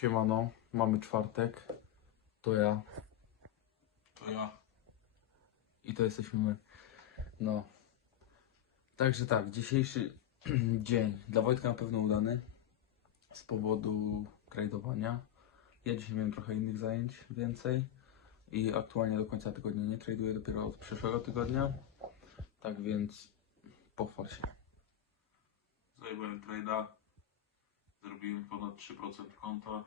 Siemano, mamy czwartek. To ja To ja. i to jesteśmy my. No. Także tak, dzisiejszy dzień dla Wojtka na pewno udany z powodu tradowania. Ja dzisiaj miałem trochę innych zajęć, więcej i aktualnie do końca tygodnia nie traduję, dopiero od przyszłego tygodnia. Tak więc pochwal się. Zajebałem trade'a. Zrobiłem ponad 3% konta.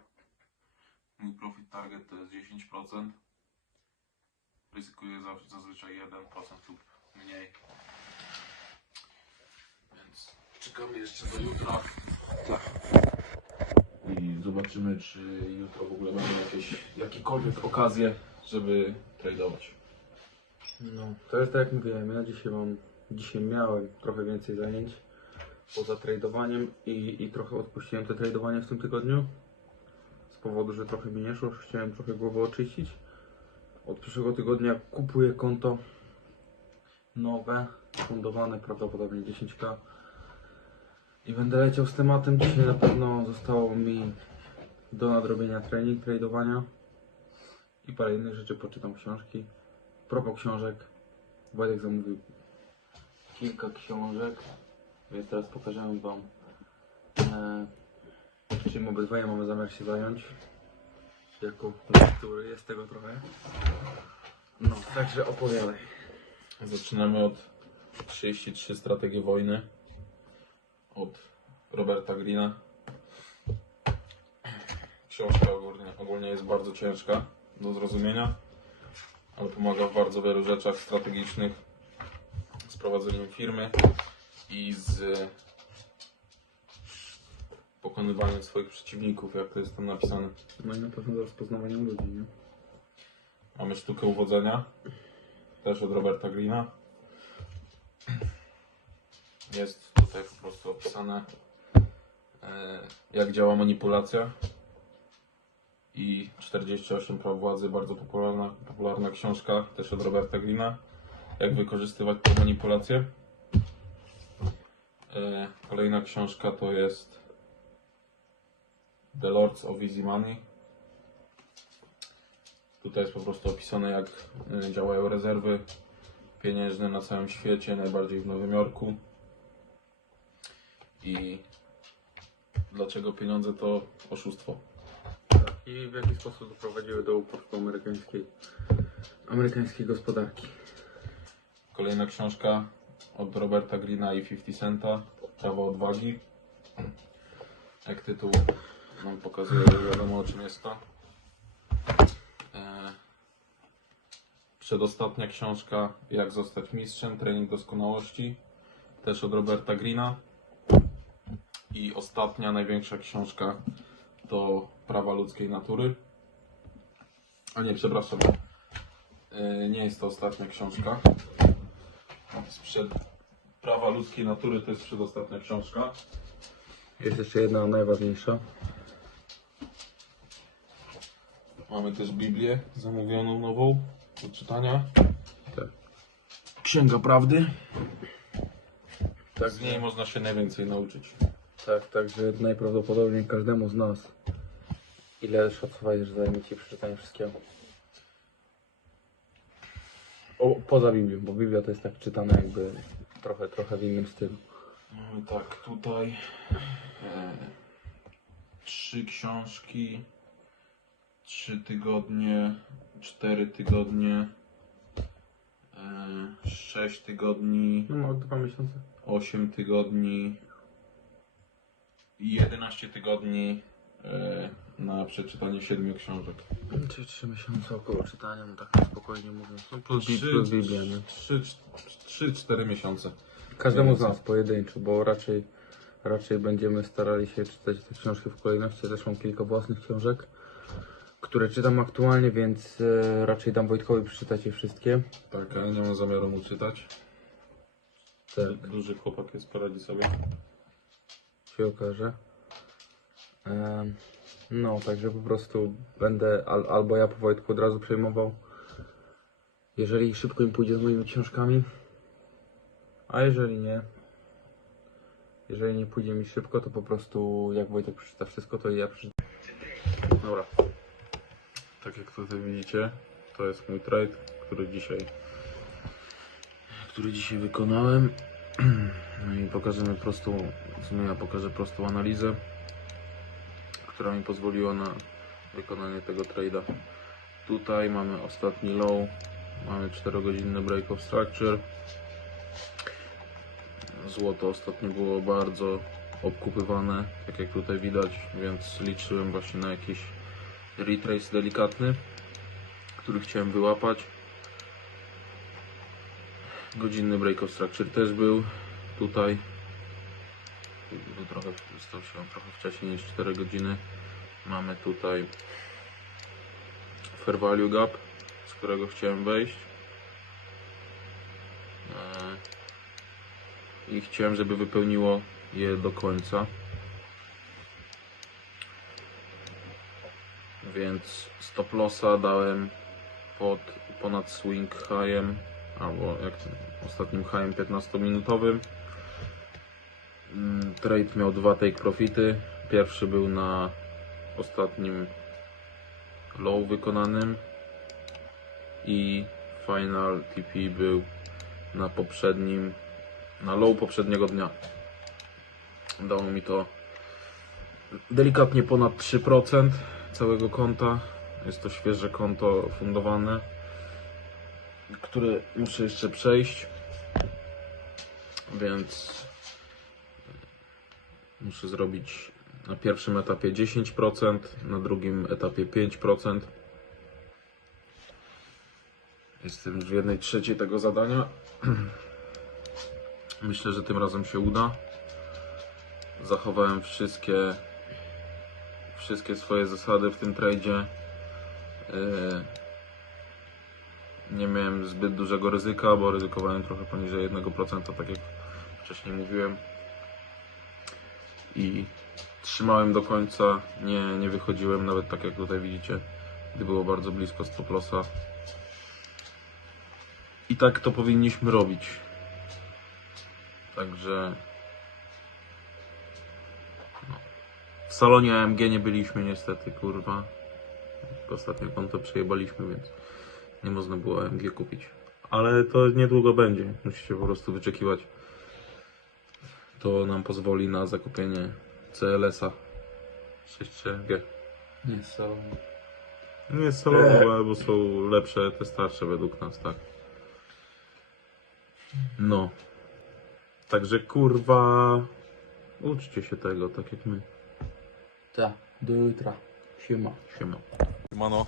Mój profit target to jest 10%. Ryzykuję zazwyczaj 1% lub mniej. Więc czekamy jeszcze do jutra. Tak. I zobaczymy, czy jutro w ogóle będą jakieś jakiekolwiek okazje, żeby tradeować. No, to jest tak jak mówiłem, ja dzisiaj mam, dzisiaj miałem trochę więcej zajęć poza tradowaniem i, i trochę odpuściłem te tradowanie w tym tygodniu z powodu, że trochę mi nie szło, chciałem trochę głowę oczyścić. Od przyszłego tygodnia kupuję konto nowe, fundowane prawdopodobnie 10k i będę leciał z tematem. Dzisiaj na pewno zostało mi do nadrobienia trening tradowania i parę innych rzeczy, poczytam książki. Propos książek, Wojtek zamówił kilka książek, więc teraz pokażę Wam, e, czym obydwoje mamy zamiar się zająć. Jako lektury jest tego trochę. No, także opowiadaj. Zaczynamy od 33 strategii wojny od Roberta Greena. Książka ogólnie, ogólnie jest bardzo ciężka do zrozumienia, ale pomaga w bardzo wielu rzeczach strategicznych z prowadzeniem firmy i z pokonywaniem swoich przeciwników, jak to jest tam napisane. No i na pewno za rozpoznawaniem ludzi, nie? Mamy sztukę uwodzenia, też od Roberta Greena. Jest tutaj po prostu opisane, e, jak działa manipulacja. I 48 praw władzy, bardzo popularna, popularna książka, też od Roberta Greena. Jak wykorzystywać tę manipulację. E, kolejna książka to jest The Lords of Easy Money. Tutaj jest po prostu opisane, jak y, działają rezerwy pieniężne na całym świecie, najbardziej w Nowym Jorku. I dlaczego pieniądze to oszustwo. I w jaki sposób doprowadziły do upadku amerykańskiej, amerykańskiej gospodarki. Kolejna książka od Roberta Greena i 50 Centa, Prawo odwagi. Jak tytuł nam pokazuje, wiadomo o czym jest to. E, Przedostatnia książka Jak zostać mistrzem, trening doskonałości, też od Roberta Greena. I ostatnia, największa książka to Prawa ludzkiej natury. A nie, przepraszam. E, Nie jest to ostatnia książka. Sprzed Prawa ludzkiej natury to jest przedostatnia książka. Jest jeszcze jedna najważniejsza. Mamy też Biblię zamówioną nową do czytania. Tak. Księga Prawdy. Tak, Z niej można się najwięcej nauczyć. Tak, także najprawdopodobniej każdemu z nas. Ile szacowałeś, że zajmie Ci przeczytanie wszystkiego? O, poza Biblią, bo Biblia to jest tak czytane jakby trochę, trochę w innym stylu. Mamy tak, tutaj e, trzy książki, trzy tygodnie, cztery tygodnie, e, sześć tygodni, No, dwa miesiące. 8 tygodni i 11 tygodni e, na przeczytanie 7 książek. Czy trzy miesiące około czytania, no tak spokojnie mówiąc. No, plus, Bi- plus Biblia, nie? 3-4 miesiące. Każdemu z nas pojedynczo, bo raczej, raczej będziemy starali się czytać te książki w kolejności. Też mam kilka własnych książek, które czytam aktualnie, więc e, raczej dam Wojtkowi przeczytać je wszystkie. Tak, ale nie mam zamiaru mu czytać. Tak. Duży chłopak jest, poradzi sobie. się okaże. No, także po prostu będę al, albo ja po Wojtku od razu przejmował, jeżeli szybko im pójdzie z moimi książkami, a jeżeli nie, jeżeli nie pójdzie mi szybko, to po prostu jak Wojtek przeczyta wszystko, to i ja przeczytam. Dobra. Tak jak tutaj widzicie, to jest mój trade, który dzisiaj który dzisiaj wykonałem. No i pokażemy prostą, w sumie ja pokażę prostą analizę, która mi pozwoliła na wykonanie tego trade'a. Tutaj mamy ostatni low, mamy 4-godzinny break of structure. Złoto ostatnio było bardzo obkupywane, tak jak tutaj widać, więc liczyłem właśnie na jakiś retrace delikatny, który chciałem wyłapać. Godzinny break of structure też był tutaj. Tu trochę stał się on trochę wcześniej niż 4 godziny. Mamy tutaj fair value gap, z którego chciałem wejść. Eee, I chciałem, żeby wypełniło je do końca. Więc stop lossa dałem pod, ponad swing high'em albo jak ostatnim high'em 15-minutowym. Mm, Trade miał dwa take profity. Pierwszy był na ostatnim low wykonanym i final TP był na poprzednim, na low poprzedniego dnia. Dało mi to delikatnie ponad 3% całego konta. Jest to świeże konto fundowane, które muszę jeszcze przejść, więc muszę zrobić na pierwszym etapie 10%, na drugim etapie 5%. Jestem w jednej trzeciej tego zadania. Myślę, że tym razem się uda. Zachowałem wszystkie wszystkie swoje zasady w tym tradzie. Yy, Nie miałem zbyt dużego ryzyka, bo ryzykowałem trochę poniżej 1%, tak jak wcześniej mówiłem. I trzymałem do końca, nie, nie wychodziłem, nawet tak jak tutaj widzicie, gdy było bardzo blisko stop. I tak to powinniśmy robić. Także W salonie AMG nie byliśmy niestety, kurwa. Ostatnio konto przejebaliśmy, więc nie można było AMG kupić. Ale to niedługo będzie. Musicie po prostu wyczekiwać. To nam pozwoli na zakupienie CLS-a 6G. Nie jest salon. Nie jest salonowe, bo są lepsze, te starsze według nas, tak. No. Także kurwa. Uczcie się tego, tak jak my. Tak, do jutra. Siema. Siema. Siemano.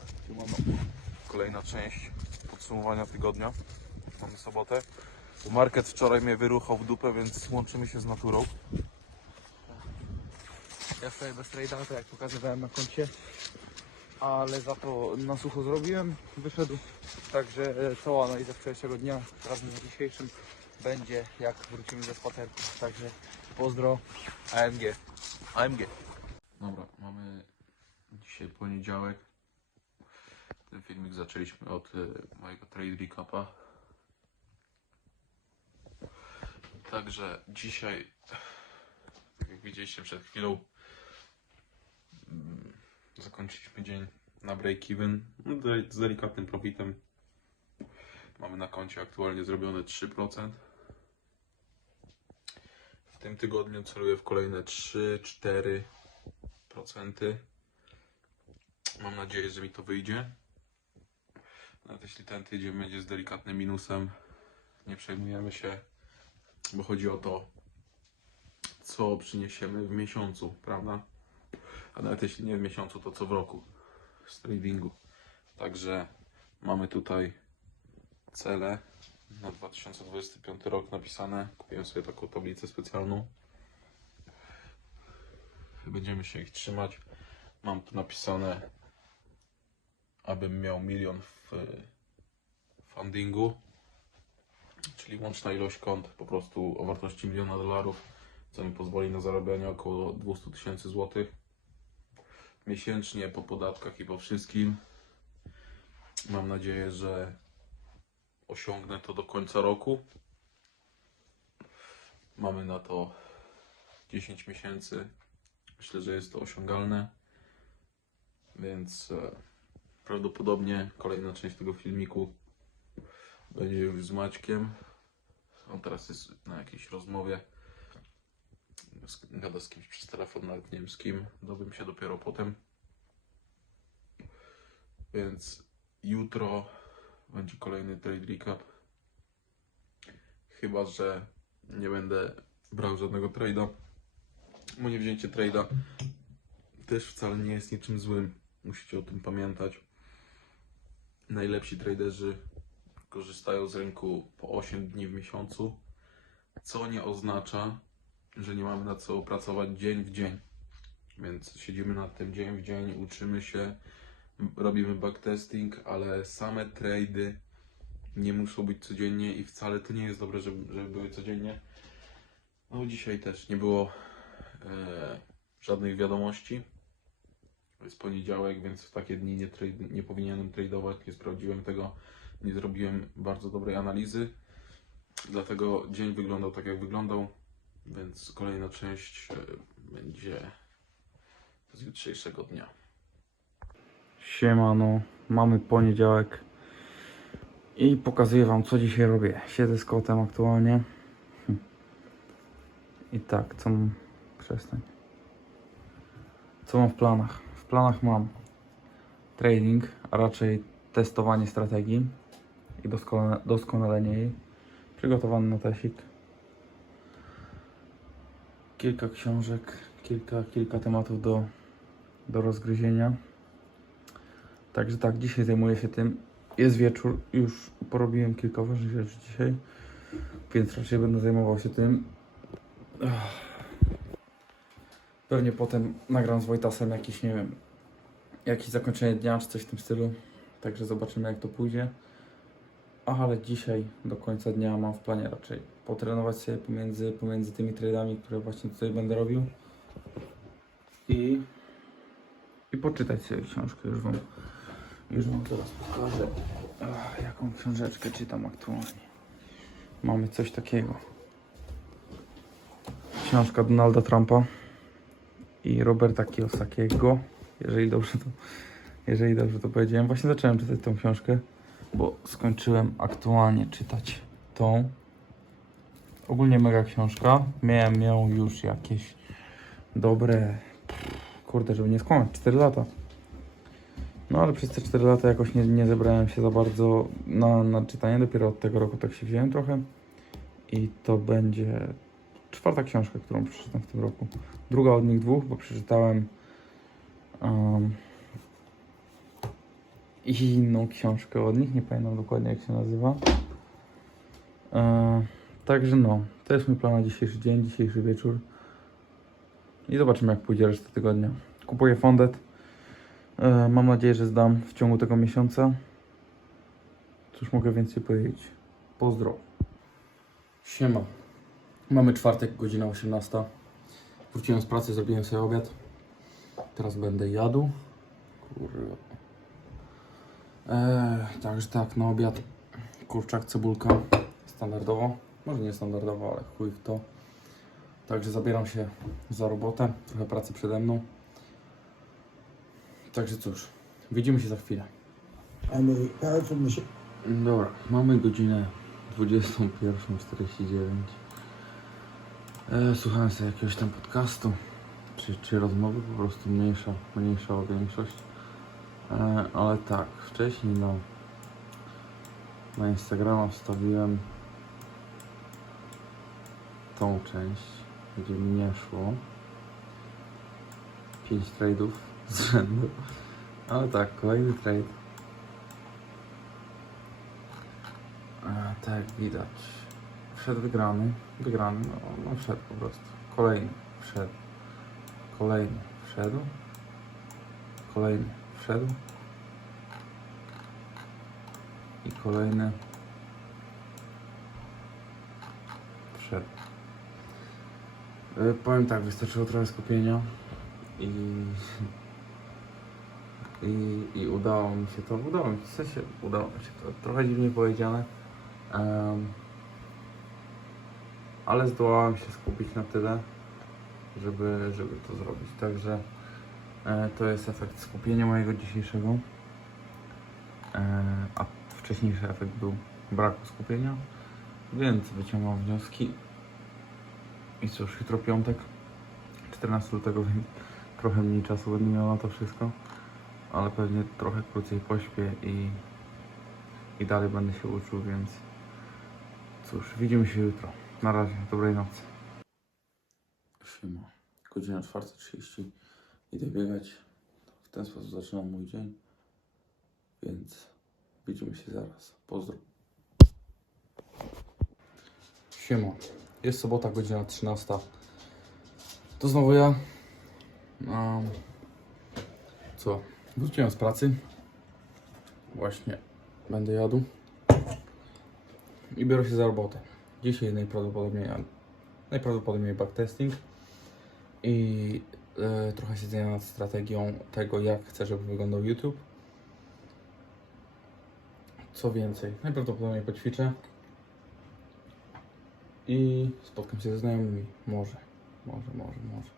Kolejna część podsumowania tygodnia. Mamy sobotę. Market wczoraj mnie wyruchał w dupę, więc łączymy się z naturą. Ja wczoraj bez trade'a, tak jak pokazywałem na koncie, ale za to na sucho zrobiłem, wyszedł. Także e, cała analiza wczorajszego dnia razem z dzisiejszym będzie jak wrócimy ze spacerku. Także pozdro. AMG. AMG. Dobra, mamy dzisiaj poniedziałek. Ten filmik zaczęliśmy od y, mojego trade recapa. Także dzisiaj, tak jak widzieliście przed chwilą, mm, zakończyliśmy dzień na break-even no, z delikatnym profitem. Mamy na koncie aktualnie zrobione 3%. W tym tygodniu celuję w kolejne 3-4 procenty. Mam nadzieję, że mi to wyjdzie. Nawet jeśli ten tydzień będzie z delikatnym minusem, nie przejmujemy się, bo chodzi o to, co przyniesiemy w miesiącu, prawda? A nawet jeśli nie w miesiącu, to co w roku z tradingu. Także mamy tutaj cele na 2025 rok napisane. Kupiłem sobie taką tablicę specjalną będziemy się ich trzymać. Mam tu napisane, abym miał milion w e, fundingu, czyli łączna ilość kont po prostu o wartości miliona dolarów, co mi pozwoli na zarabianie około 200 tysięcy złotych miesięcznie po podatkach i po wszystkim. Mam nadzieję, że osiągnę to do końca roku. Mamy na to 10 miesięcy Myślę, że jest to osiągalne. Więc e, prawdopodobnie kolejna część tego filmiku będzie już z Maćkiem. On teraz jest na jakiejś rozmowie. Gada z kimś przez telefon, nawet nie wiem z kim. Dowiem się dopiero potem. Więc jutro będzie kolejny trade recap. Chyba, że nie będę brał żadnego trade'a. Nie wzięcie trade'a też wcale nie jest niczym złym. Musicie o tym pamiętać. Najlepsi traderzy korzystają z rynku po 8 dni w miesiącu, co nie oznacza, że nie mamy na co pracować dzień w dzień. Więc siedzimy nad tym dzień w dzień, uczymy się, robimy backtesting, ale same trady nie muszą być codziennie i wcale to nie jest dobre, żeby, żeby były codziennie. No dzisiaj też nie było e, żadnych wiadomości. Jest poniedziałek, więc w takie dni nie, trade, nie powinienem tradeować, nie sprawdziłem tego, nie zrobiłem bardzo dobrej analizy. Dlatego dzień wyglądał tak, jak wyglądał, więc kolejna część e, będzie z jutrzejszego dnia. Siemano, mamy poniedziałek i pokazuję wam co dzisiaj robię. Siedzę z kotem aktualnie. I tak, co mam... Przestań. Co mam w planach? W planach mam trading, a raczej testowanie strategii i doskonale, doskonalenie jej. Przygotowany notesik. Kilka książek, kilka, kilka tematów do, do rozgryzienia. Także tak, dzisiaj zajmuję się tym. Jest wieczór, już porobiłem kilka ważnych rzeczy dzisiaj, więc raczej będę zajmował się tym. Pewnie potem nagram z Wojtasem jakiś, nie wiem, jakieś zakończenie dnia czy coś w tym stylu. Także zobaczymy jak to pójdzie. Ale dzisiaj do końca dnia mam w planie raczej potrenować sobie pomiędzy, pomiędzy tymi trade'ami, które właśnie tutaj będę robił. I, I poczytać sobie książkę już wam już wam teraz pokażę, Ach, jaką książeczkę czytam aktualnie. Mamy coś takiego. Książka Donalda Trumpa i Roberta Kiyosakiego, jeżeli dobrze to, jeżeli dobrze to powiedziałem. Właśnie zacząłem czytać tą książkę, bo skończyłem aktualnie czytać tą. Ogólnie mega książka. Miałem ją już jakieś dobre, kurde, żeby nie skłamać, 4 lata. No ale przez te 4 lata jakoś nie, nie zebrałem się za bardzo na, na czytanie. Dopiero od tego roku tak się wziąłem trochę. I to będzie czwarta książka, którą przeczytam w tym roku. Druga od nich dwóch, bo przeczytałem um, i inną książkę od nich. Nie pamiętam dokładnie jak się nazywa. E, także no, to jest mój plan na dzisiejszy dzień, dzisiejszy wieczór. I zobaczymy jak pójdzie reszta tygodnia. Kupuję fondet. E, Mam nadzieję, że zdam w ciągu tego miesiąca. Cóż mogę więcej powiedzieć? Pozdro. Siema. Mamy czwartek, godzina 18. Wróciłem z pracy, zrobiłem sobie obiad. Teraz będę jadł. Kurwa. Eee, także tak, na obiad kurczak, cebulka. Standardowo. Może nie standardowo, ale chuj w to. Także zabieram się za robotę. Trochę pracy przede mną. Także cóż, widzimy się za chwilę. Dobra, mamy godzinę 21.49. E, słuchałem sobie jakiegoś tam podcastu, czy, czy rozmowy, po prostu mniejsza, mniejsza o większość. E, ale tak, wcześniej no, na Instagrama wstawiłem tą część, gdzie mi nie szło. 5 trade'ów z rzędu. Ale tak, kolejny trade. E, tak widać. Wszedł wygrany. Wygrany, no, no wszedł po prostu. Kolejny wszedł. Kolejny wszedł. Kolejny wszedł. I kolejny wszedł. E, powiem tak, wystarczyło trochę skupienia i i, i udało mi się to, udało mi się, w sensie udało mi się to, trochę dziwnie powiedziane, em, ale zdołałem się skupić na tyle, żeby, żeby to zrobić, także to jest efekt skupienia mojego dzisiejszego. E, a wcześniejszy efekt był braku skupienia, więc wyciągam wnioski. I cóż, jutro piątek, 14 lutego, więc trochę mniej czasu będę miał na to wszystko, ale pewnie trochę krócej pośpię i, i dalej będę się uczył, więc cóż, widzimy się jutro. Na razie, dobrej nocy. Siema, godzina 4.30, idę biegać. W ten sposób zaczynam mój dzień, więc widzimy się zaraz. Pozdro. Siema, jest sobota, godzina 13. To znowu ja. Um, co? Wróciłem z pracy. Właśnie będę jadł. I biorę się za robotę. Dzisiaj najprawdopodobniej, najprawdopodobniej backtesting. I e, trochę siedzenia nad strategią tego, jak chcę, żeby wyglądał YouTube. Co więcej, najprawdopodobniej poćwiczę. I spotkam się ze znajomymi. Może, może, może, może.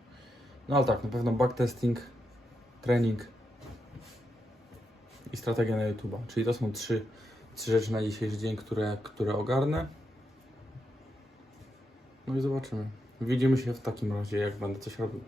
No ale tak, na pewno backtesting, trening i strategia na YouTube'a. Czyli to są trzy, trzy rzeczy na dzisiejszy dzień, które, które ogarnę. No i zobaczymy. Widzimy się w takim razie, jak będę coś robił.